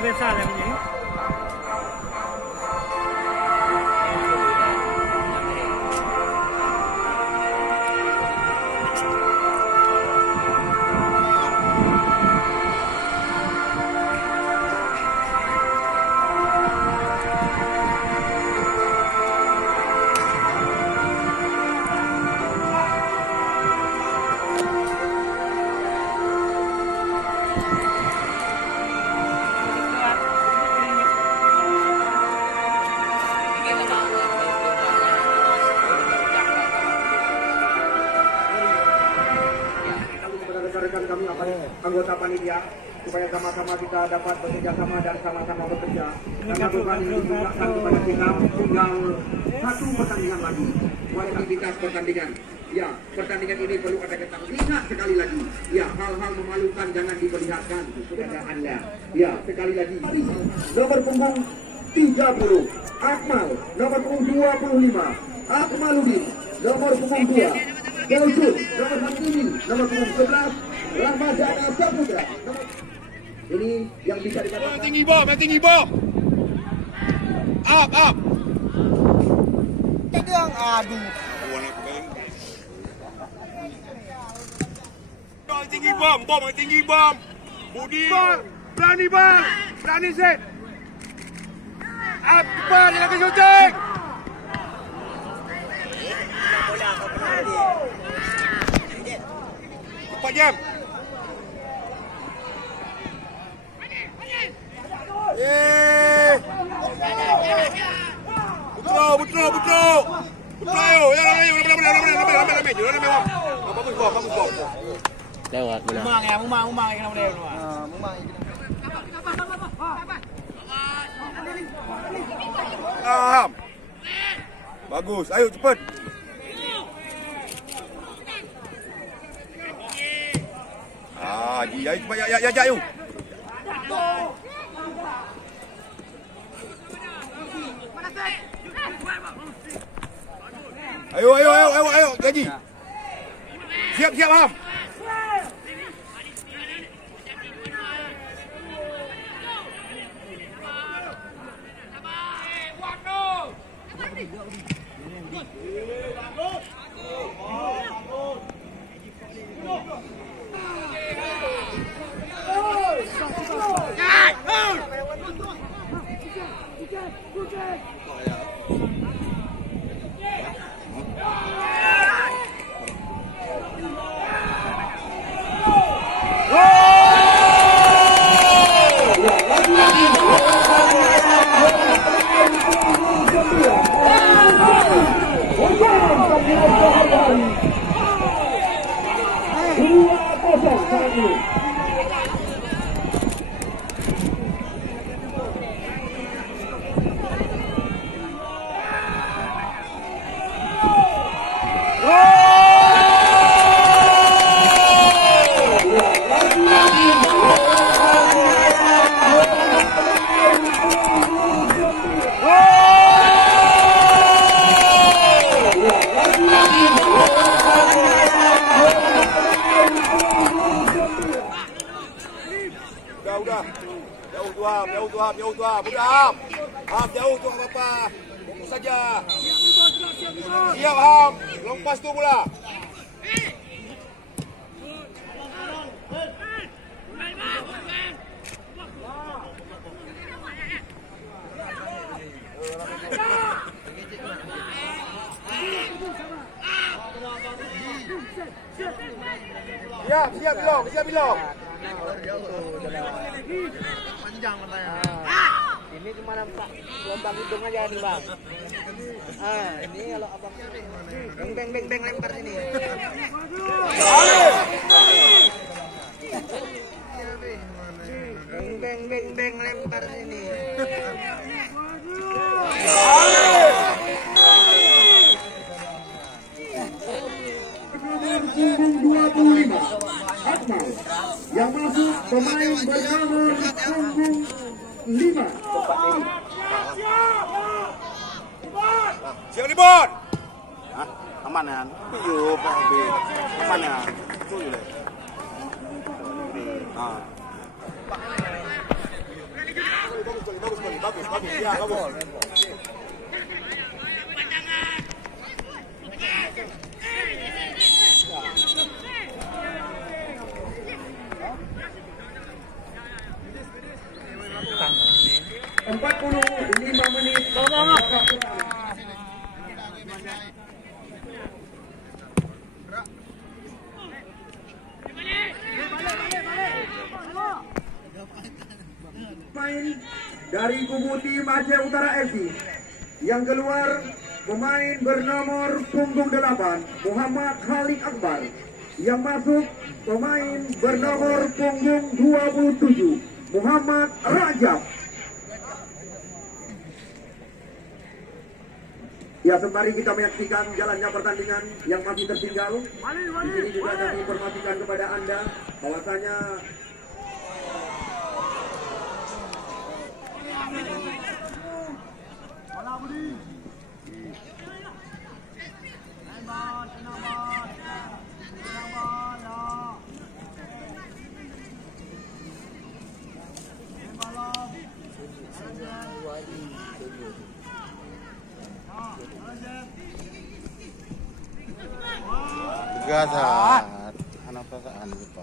besar yang ini. Rekan kami anggota panitia supaya sama-sama kita dapat bekerja sama dan sama-sama bekerja. Karena bukan dibukakan kepada kita tinggal satu pertandingan lagi. Kualitas pertandingan. Ya, pertandingan ini perlu ada ketang. Lihat sekali lagi. Ya, hal-hal memalukan jangan diperlihatkan kepada Anda. Ya, sekali lagi. Nomor punggung 30 Akmal, nomor punggung 25 Akmaludin, nomor punggung 2 Gelsun, nomor 6 nomor punggung 11 Ramadana Saputra. Ini yang bisa dikatakan yang tinggi bom. Up. Tegang, aduh. Yang tinggi bom. Budi. Berani bang. Berani set. Up cepat jangan ke syuting. Cepat jam. Betul. Lewat bola. Mumang yang boleh. Bagus, ayo cepat. Ayo cepat ya. Ayo, gaji. Siap, Ham. Jauh tuh, Ham. Ham jauh tuh apa? Fokus saja. Siap Ham, lepas tu bola. Siap belum? Panjang katanya. Ini cuma lomba hidung aja nih bang. Ini kalau abang beng lempar sini. Beng lempar sini. Nomor 25 Akmal yang masuk pemain bernomor punggung 5 tempat ini. Siap Ribon. Aman ya? Yuk Pak Abi. Aman ya? Tuh ya. Ya, bagus. Empat 45 menit. Main dari kubu tim Aceh Utara FC. Yang keluar pemain bernomor punggung 8 Muhammad Khalid Akbar. Yang masuk pemain bernomor punggung 27 Muhammad Rajab. Ya, sembari kita menyaksikan jalannya pertandingan yang masih tertinggal. Di sini juga kami informasikan kepada Anda bahwasanya Tegasan, anak perasaan lupa.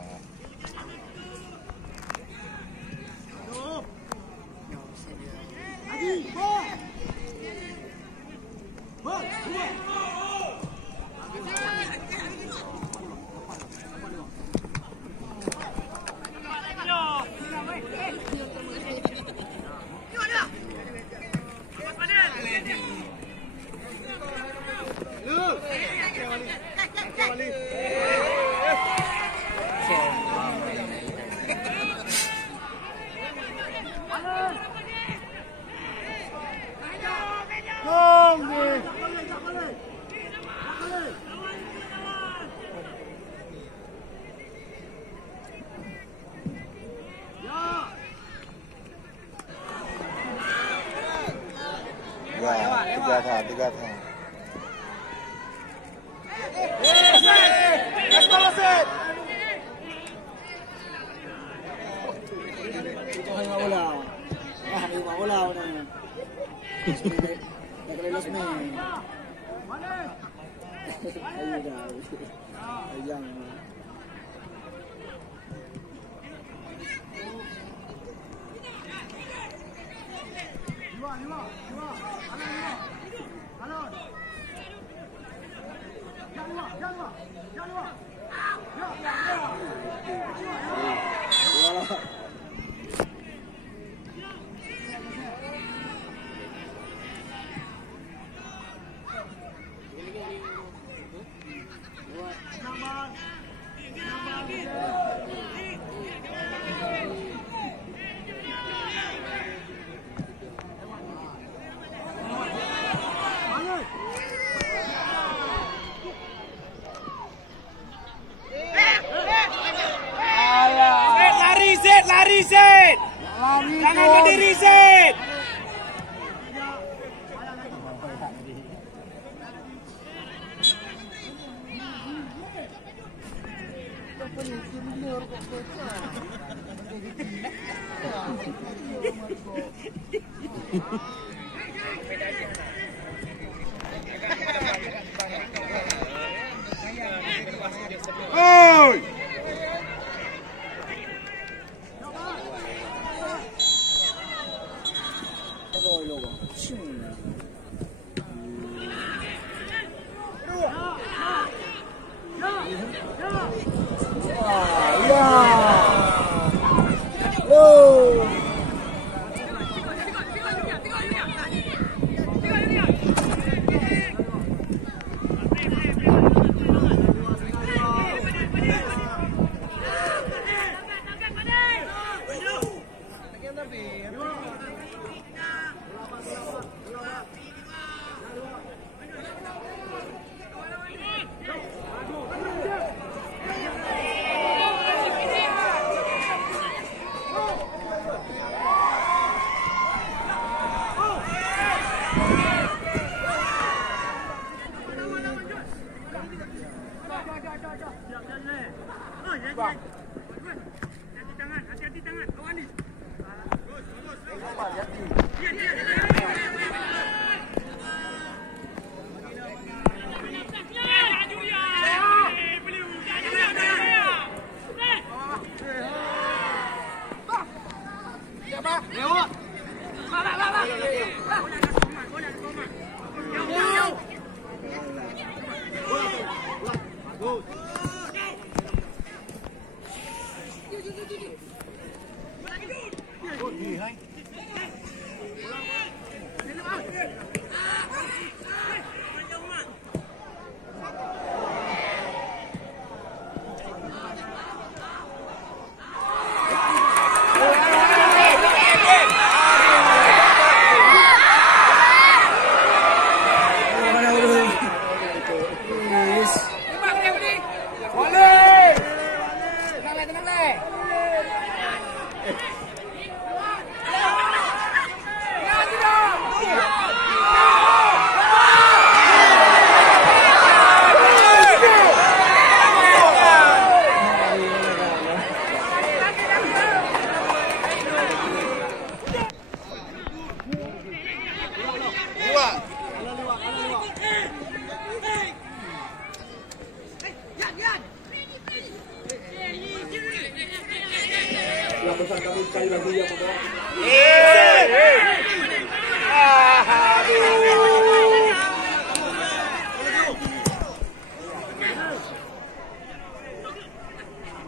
Tiga. Lari, Zed! Jangan berdiri, Zed! Oi! Hati-hati tangan, kawan ni. sekali lagi yang membawa.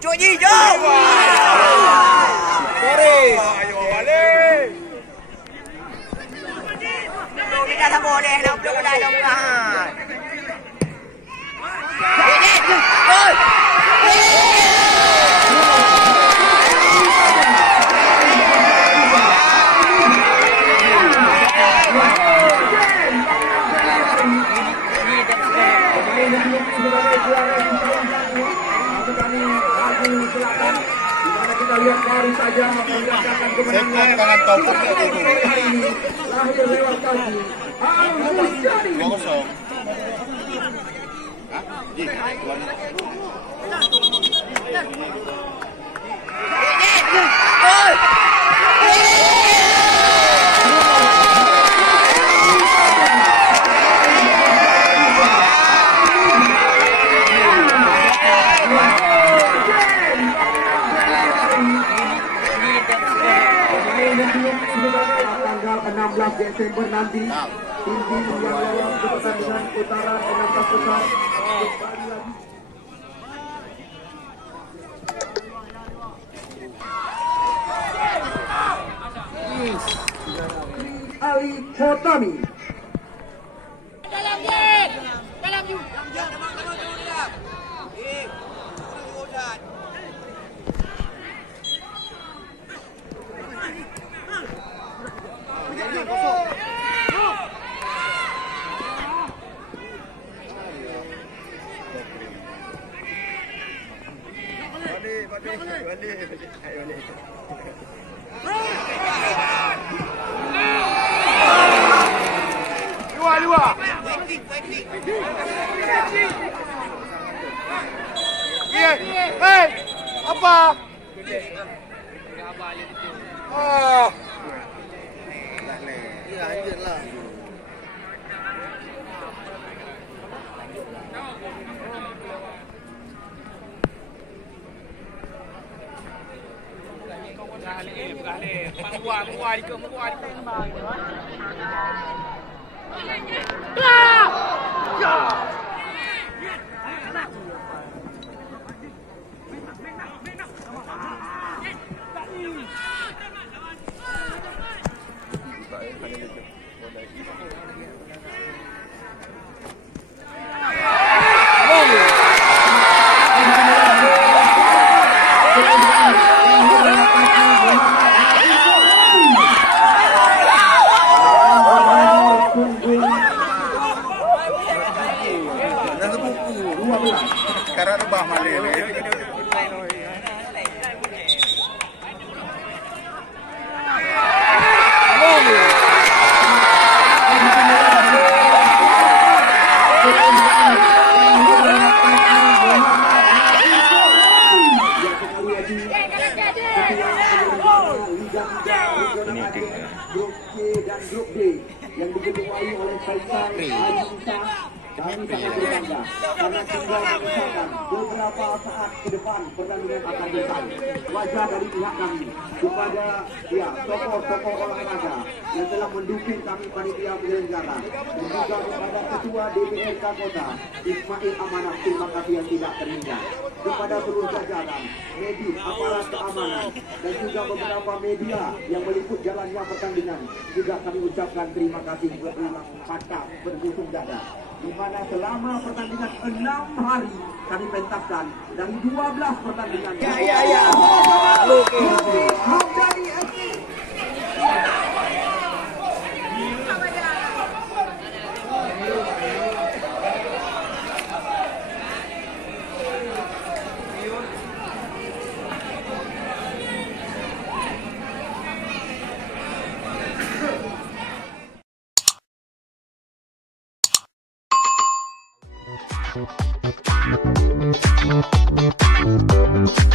Cuci jauh. Kita tak boleh nak belum dah lepas. Kita lihat baru saja merasakan kemenangan Tangan topuk itu. lahir lewat kaki Al Jadi. 2-0. Tanggal 16 Desember nanti tim-tim yang lolos ke pertandingan putaran 16 besar kembali lagi. Ali Kotami. Hei, apa? Iya, anjir lah. Karena rubah mali ini. Grup C dan Grup D yang diketuai oleh Faisal Al-Musa. Kami sangat berbangga karena tinggal menyisakan beberapa saat ke depan pertandingan akan selesai. Wajah dari pihak kami kepada tokoh-tokoh olahraga yang telah mendukung kami panitia penyelenggara dan juga kepada Ketua DPRK Kota Ismail Amanah, terima kasih yang tidak terhingga. Kepada seluruh jajaran, medis, aparat keamanan dan juga beberapa media yang meliput jalannya pertandingan, juga kami ucapkan terima kasih berulang kata berbusung dada. Di mana selama pertandingan 6 hari kami pentaskan dari 12 pertandingan. Hamdani FC. Thank you.